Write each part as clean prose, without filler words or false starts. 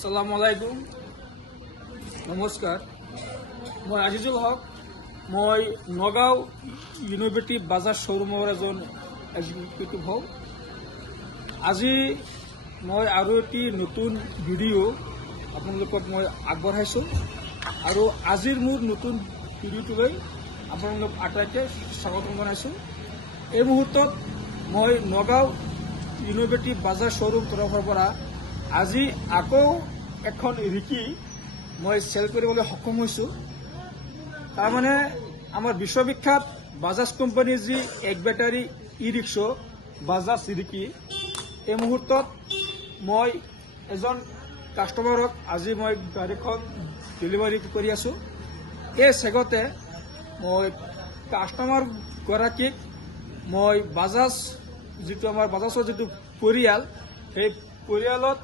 আসসালামু আলাইকুম নমস্কাৰ মই আজিজুল হক মই নগাঁও ইনোভেটিভ বাজাজ শ্ব'ৰুমৰ এজন এক্সিকিউটিভ হওঁ আজি মই আৰু এটি নতুন ভিডিঅ' আপোনালোকক মই আগবঢ়াইছোঁ আৰু আজিৰ মোৰ নতুন ভিডিঅ'টোলৈ আপোনালোক আটাইকে স্বাগতম জনাইছোঁ। এই মুহূৰ্তত মই নগাঁও ইনোভেটিভ বাজাজ শ্ব'ৰুম তৰফৰ পৰা আজি আকৌ এখন ৰিকি মই চেল কৰিবলৈ সক্ষম হৈছোঁ। তাৰমানে আমাৰ বিশ্ববিখ্যাত বাজাজ কোম্পানীৰ যি এক বেটাৰী ই ৰিক্সা বাজাজ ৰিকি এই মুহূৰ্তত মই এজন কাষ্টমাৰক আজি মই গাড়ীখন ডেলিভাৰী কৰি আছোঁ। এই চেগতে মই কাষ্টমাৰগৰাকীক মই বাজাজ যিটো আমাৰ বাজাজৰ যিটো পৰিয়াল সেই পৰিয়ালত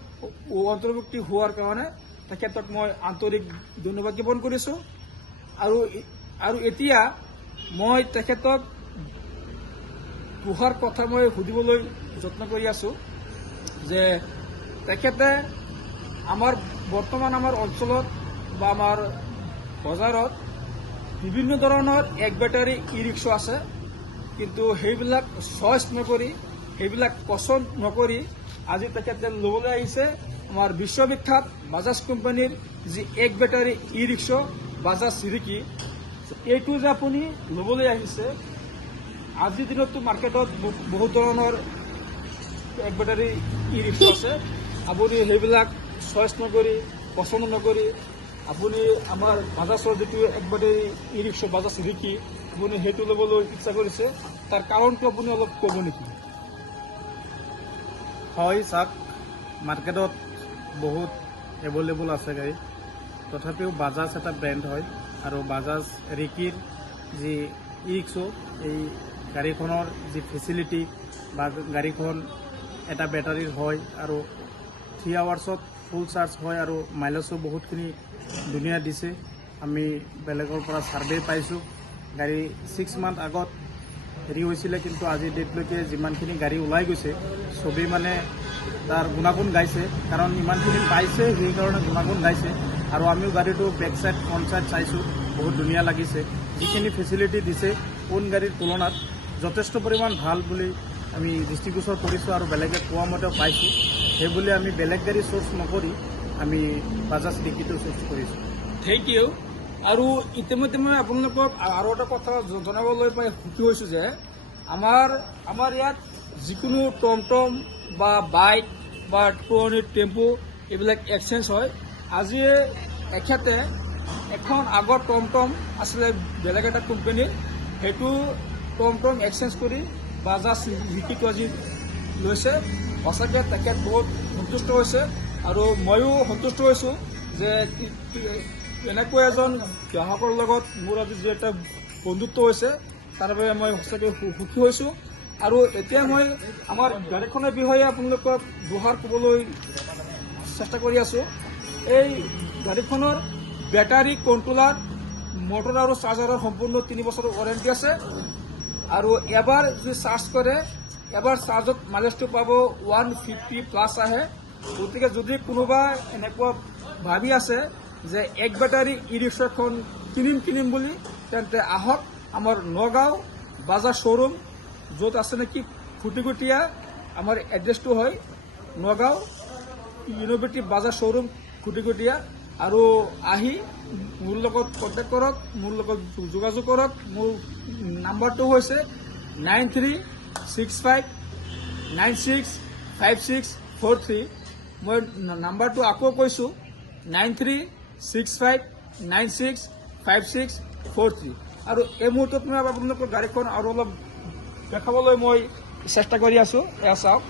অন্তৰ্ভুক্তি হোৱাৰ কাৰণে তেখেতক মই আন্তৰিক ধন্যবাদ জ্ঞাপন কৰিছোঁ। আৰু এতিয়া মই তেখেতক দুষাৰ কথা মই সুধিবলৈ যত্ন কৰি আছোঁ যে তেখেতে বৰ্তমান আমাৰ অঞ্চলত বা আমাৰ বজাৰত বিভিন্ন ধৰণৰ এক বেটাৰী ই ৰিক্সা আছে, কিন্তু সেইবিলাক চইচ নকৰি সেইবিলাক পচন্দ নকৰি আজি তেখেতে ল'বলৈ আহিছে আমাৰ বিশ্ববিখ্যাত বাজাজ কোম্পানীৰ যি এক বেটাৰী ই ৰিক্সা বাজাজ ৰিকি। এইটো যে আপুনি ল'বলৈ আহিছে, আজিৰ দিনততো মাৰ্কেটত বহুত ধৰণৰ এক বেটাৰী ই ৰিক্সা আছে। আপুনি সেইবিলাক চইচ নকৰি পচন্দ নকৰি আপুনি আমাৰ বাজাজৰ যিটো এক বেটাৰী ই ৰিক্সা বাজাজ ৰিকি আপুনি সেইটো ল'বলৈ ইচ্ছা কৰিছে, তাৰ কাৰণটো আপুনি অলপ ক'ব নেকি? হয় চাওক, মাৰ্কেটত বহুত এভেইলেবল আছে গাড়ী, তথাপিও বাজাজ এটা ব্ৰেণ্ড হয় আৰু বাজাজ ৰিকিৰ যি ই ৰিক্সা এই গাড়ীখনৰ যি ফেচিলিটি বা গাড়ীখন এটা বেটাৰীৰ হয় আৰু 3 আৱাৰ্ছত ফুল চাৰ্জ হয় আৰু মাইলেজো বহুতখিনি ধুনীয়া দিছে। আমি বেলেগৰ পৰা ছাৰ্ভে পাইছোঁ, গাড়ী 6 মান্থ আগত হেৰি হৈছিলে, কিন্তু আজি ডেটলৈকে যিমানখিনি গাড়ী ওলাই গৈছে চবেই মানে তাৰ গুণাগুণ গাইছে, কাৰণ ইমানখিনি পাইছে সেইকাৰণে গুণাগুণ গাইছে। আৰু আমিও গাড়ীটো বেক চাইড ফ্ৰণ্ট চাইড চাইছোঁ, বহুত ধুনীয়া লাগিছে। যিখিনি ফেচিলিটি দিছে কোন গাড়ীৰ তুলনাত যথেষ্ট পৰিমাণ ভাল বুলি আমি দৃষ্টিগোচৰ কৰিছোঁ আৰু বেলেগে কোৱা মতেও পাইছোঁ। সেইবুলি আমি বেলেগ গাড়ী চ'ৰ্চ নকৰি আমি বাজাজ ৰিকিটো চ'ৰ্চ কৰিছোঁ। Thank you. আৰু ইতিমধ্যে মই আপোনালোকক আৰু এটা কথা জনাবলৈ পাই সুখী হৈছোঁ যে আমাৰ ইয়াত যিকোনো টমটম বা বাইক বা পুৰণি টেম্পু এইবিলাক এক্সচেঞ্জ হয়। আজি এখেতে এখন আগৰ টমটম আছিলে বেলেগ এটা কোম্পানীৰ, সেইটো টমটম এক্সচেঞ্জ কৰি বাজাজ ৰিকিটো আজি লৈছে। সঁচাকৈ তেখেত বহুত সন্তুষ্ট হৈছে আৰু ময়ো সন্তুষ্ট হৈছোঁ যে এনেকৈ এজন গ্ৰাহকৰ লগত মোৰ আজি যি এটা বন্ধুত্ব হৈছে তাৰ বাবে মই সঁচাকৈ সুখী হৈছোঁ। আৰু এতিয়া মই আমাৰ গাড়ীখনৰ বিষয়ে আপোনালোকক দুষাৰ ক'বলৈ চেষ্টা কৰি আছোঁ। এই গাড়ীখনৰ বেটাৰী কণ্ট্ৰলাৰ, মটৰ আৰু চাৰ্জাৰৰ সম্পূৰ্ণ 3 বছৰৰ ৱাৰেণ্টি আছে। আৰু এবাৰ যদি চাৰ্জ কৰে এবাৰ চাৰ্জত মাইলেজটো পাব 150+ আহে। গতিকে যদি কোনোবা এনেকুৱা ভাবি আছে যে এক বেটাৰী ই ৰিক্সাখন কিনিম বুলি, তেন্তে আহক আমাৰ নগাঁও বাজাজ শ্ব'ৰুম, য'ত আছে নেকি খুটিকটীয়া। আমাৰ এড্ৰেছটো হয় নগাঁও ইনোভেটিভ বাজাজ শ্ব'ৰুম খুটিকটীয়া। আৰু আহি মোৰ লগত কণ্টেক্ট কৰক, মোৰ লগত যোগাযোগ কৰক। মোৰ নাম্বাৰটো হৈছে 9365965643। মই নাম্বাৰটো আকৌ কৈছোঁ 9365965643। আৰু এই মুহূৰ্তত মই আপোনালোকৰ গাড়ীখন আৰু অলপ দেখাবলৈ মই চেষ্টা কৰি আছোঁ। এয়া চাওক।